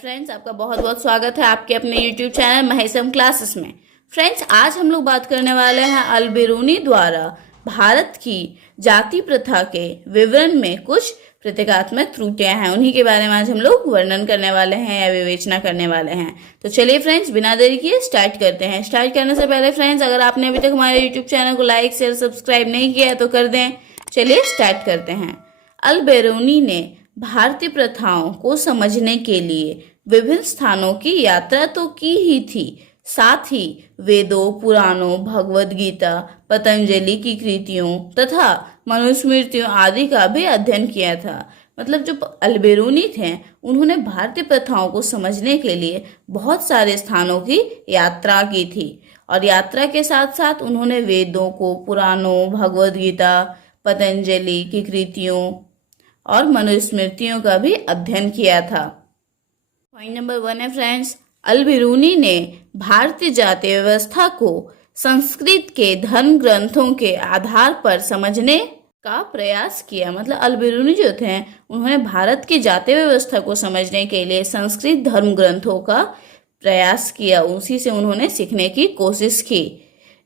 Friends, आपका बहुत बहुत स्वागत है आपके अपने YouTube चैनल महेशम क्लासेस में। फ्रेंड्स, आज हम लोग बात करने वाले हैं अल-बिरूनी द्वारा भारत की जाति प्रथा के विवरण में कुछ प्रतीकात्मक त्रुटियां हैं, उन्हीं के बारे में आज हम लोग वर्णन करने वाले हैं या विवेचना करने वाले हैं। तो चलिए फ्रेंड्स, बिना देरी किए स्टार्ट करते हैं। स्टार्ट करने से पहले फ्रेंड्स, अगर आपने अभी तक हमारे यूट्यूब चैनल को लाइक शेयर सब्सक्राइब नहीं किया है तो कर दें। चलिए स्टार्ट करते हैं। अल-बिरूनी ने भारतीय प्रथाओं को समझने के लिए विभिन्न स्थानों की यात्रा तो की ही थी, साथ ही वेदों, पुराणों, भगवद गीता, पतंजलि की कृतियों तथा मनुस्मृतियों आदि का भी अध्ययन किया था। मतलब जो अल-बिरूनी थे, उन्होंने भारतीय प्रथाओं को समझने के लिए बहुत सारे स्थानों की यात्रा की थी और यात्रा के साथ साथ उन्होंने वेदों को, पुराणों, भगवद गीता, पतंजलि की कृतियों और मनुस्मृतियों का भी अध्ययन किया था। पॉइंट नंबर 1 है फ्रेंड्स, अल-बिरूनी ने भारतीय जाति व्यवस्था को संस्कृत के धर्म ग्रंथों के आधार पर समझने का प्रयास किया। मतलब अल-बिरूनी जो थे, उन्होंने भारत की जाति व्यवस्था को समझने के लिए संस्कृत धर्म ग्रंथों का प्रयास किया, उसी से उन्होंने सीखने की कोशिश की।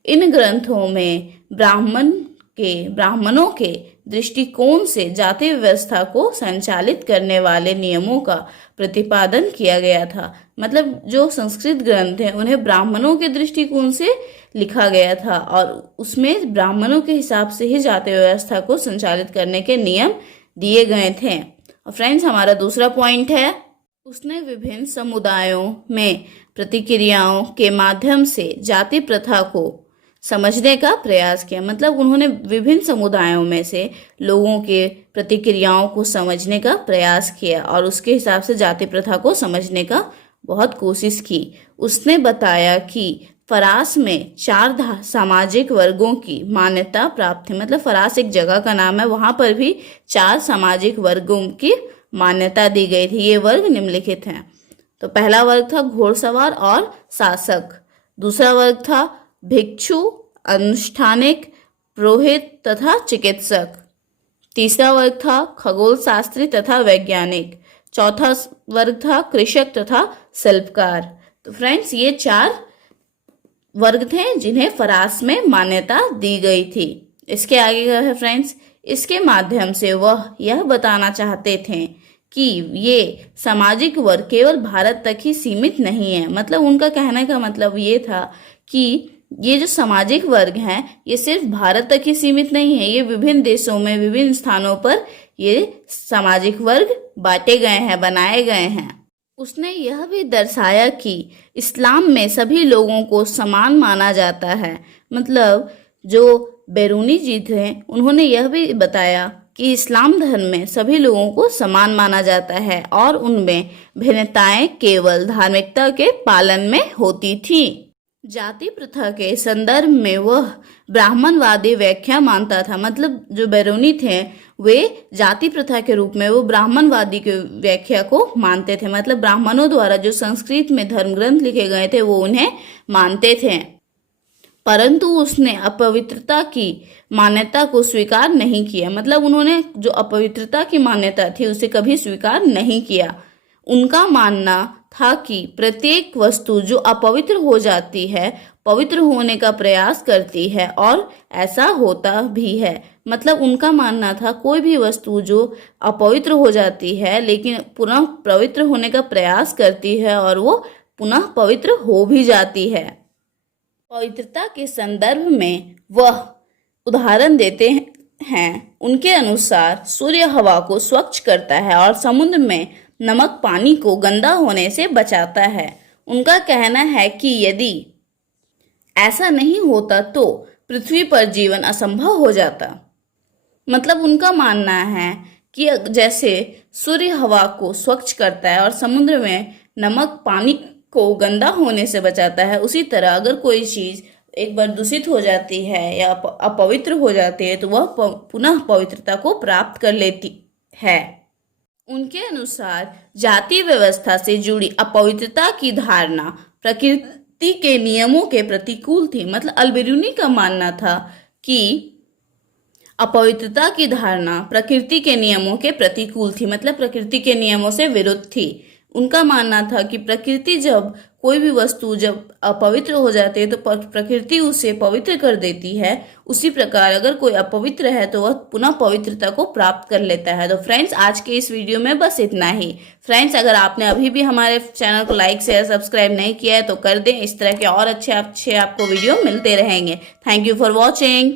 इन ग्रंथों में ब्राह्मणों के दृष्टिकोण से जाति व्यवस्था को संचालित करने वाले नियमों का प्रतिपादन किया गया था। मतलब जो संस्कृत ग्रंथ हैं, उन्हें ब्राह्मणों के दृष्टिकोण से लिखा गया था और उसमें ब्राह्मणों के हिसाब से ही जाति व्यवस्था को संचालित करने के नियम दिए गए थे। और फ्रेंड्स, हमारा दूसरा पॉइंट है, उसने विभिन्न समुदायों में प्रतिक्रियाओं के माध्यम से जाति प्रथा को समझने का प्रयास किया। मतलब उन्होंने विभिन्न समुदायों में से लोगों के प्रतिक्रियाओं को समझने का प्रयास किया और उसके हिसाब से जाति प्रथा को समझने का बहुत कोशिश की। उसने बताया कि फरास में 4 सामाजिक वर्गों की मान्यता प्राप्त थी। मतलब फरास एक जगह का नाम है, वहां पर भी 4 सामाजिक वर्गों की मान्यता दी गई थी। ये वर्ग निम्नलिखित हैं। तो पहला वर्ग था घोड़सवार और शासक, दूसरा वर्ग था भिक्षु, अनुष्ठानिक, पुरोहित तथा चिकित्सक, तीसरा वर्ग था खगोल शास्त्री तथा वैज्ञानिक, चौथा वर्ग था कृषक तथा शिल्पकार। तो फ्रेंड्स, ये 4 वर्ग थे जिन्हें फरास में मान्यता दी गई थी। इसके आगे का है फ्रेंड्स, इसके माध्यम से वह यह बताना चाहते थे कि ये सामाजिक वर्ग केवल भारत तक ही सीमित नहीं है। मतलब उनका कहने का मतलब ये था कि ये जो सामाजिक वर्ग हैं, ये सिर्फ भारत तक ही सीमित नहीं है, ये विभिन्न देशों में विभिन्न स्थानों पर ये सामाजिक वर्ग बांटे गए हैं, बनाए गए हैं। उसने यह भी दर्शाया कि इस्लाम में सभी लोगों को समान माना जाता है। मतलब जो बिरूनी जी थे, उन्होंने यह भी बताया कि इस्लाम धर्म में सभी लोगों को समान माना जाता है और उनमें भिन्नताएं केवल धार्मिकता के पालन में होती थी। जाति प्रथा के संदर्भ में वह ब्राह्मणवादी व्याख्या मानता था। मतलब जो बिरूनी थे, वे जाति प्रथा के रूप में वो ब्राह्मणवादी की व्याख्या को मानते थे। मतलब ब्राह्मणों द्वारा जो संस्कृत में धर्म ग्रंथ लिखे गए थे, वो उन्हें मानते थे, परंतु उसने अपवित्रता की मान्यता को स्वीकार नहीं किया। मतलब उन्होंने जो अपवित्रता की मान्यता थी, उसे कभी स्वीकार नहीं किया। उनका मानना था कि प्रत्येक वस्तु जो अपवित्र हो जाती है, पवित्र होने का प्रयास करती है और ऐसा होता भी है। मतलब उनका मानना था कोई भी वस्तु जो अपवित्र हो जाती है लेकिन पुनः पवित्र होने का प्रयास करती है और वो पुनः पवित्र हो भी जाती है। पवित्रता के संदर्भ में वह उदाहरण देते हैं। उनके अनुसार सूर्य हवा को स्वच्छ करता है और समुद्र में नमक पानी को गंदा होने से बचाता है। उनका कहना है कि यदि ऐसा नहीं होता तो पृथ्वी पर जीवन असंभव हो जाता। मतलब उनका मानना है कि जैसे सूर्य हवा को स्वच्छ करता है और समुद्र में नमक पानी को गंदा होने से बचाता है, उसी तरह अगर कोई चीज एक बार दूषित हो जाती है या अपवित्र हो जाती है तो वह पुनः पवित्रता को प्राप्त कर लेती है। उनके अनुसार जाति व्यवस्था से जुड़ी अपवित्रता की धारणा प्रकृति के नियमों के प्रतिकूल थी। मतलब अल-बिरूनी का मानना था कि अपवित्रता की धारणा प्रकृति के नियमों के प्रतिकूल थी, मतलब प्रकृति के नियमों से विरुद्ध थी। उनका मानना था कि प्रकृति जब कोई भी वस्तु जब अपवित्र हो जाती है तो प्रकृति उसे पवित्र कर देती है। उसी प्रकार अगर कोई अपवित्र है तो वह पुनः पवित्रता को प्राप्त कर लेता है। तो फ्रेंड्स, आज के इस वीडियो में बस इतना ही। फ्रेंड्स, अगर आपने अभी भी हमारे चैनल को लाइक शेयर सब्सक्राइब नहीं किया है तो कर दें। इस तरह के और अच्छे अच्छे आपको वीडियो मिलते रहेंगे। Thank you for watching.